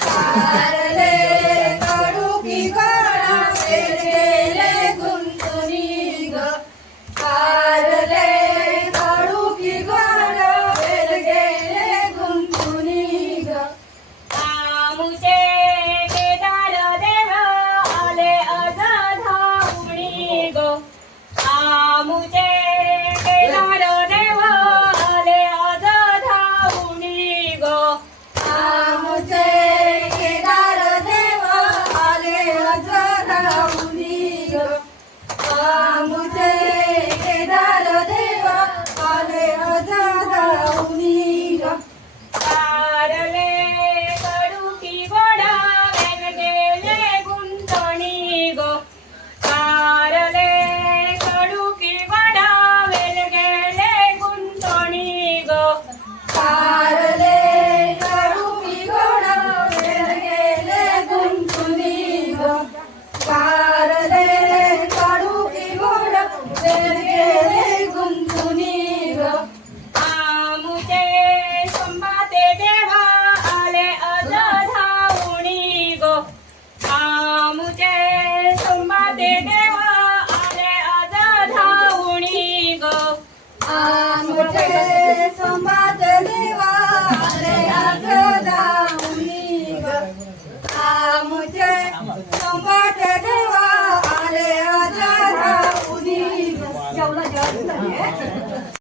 Bye. Somebody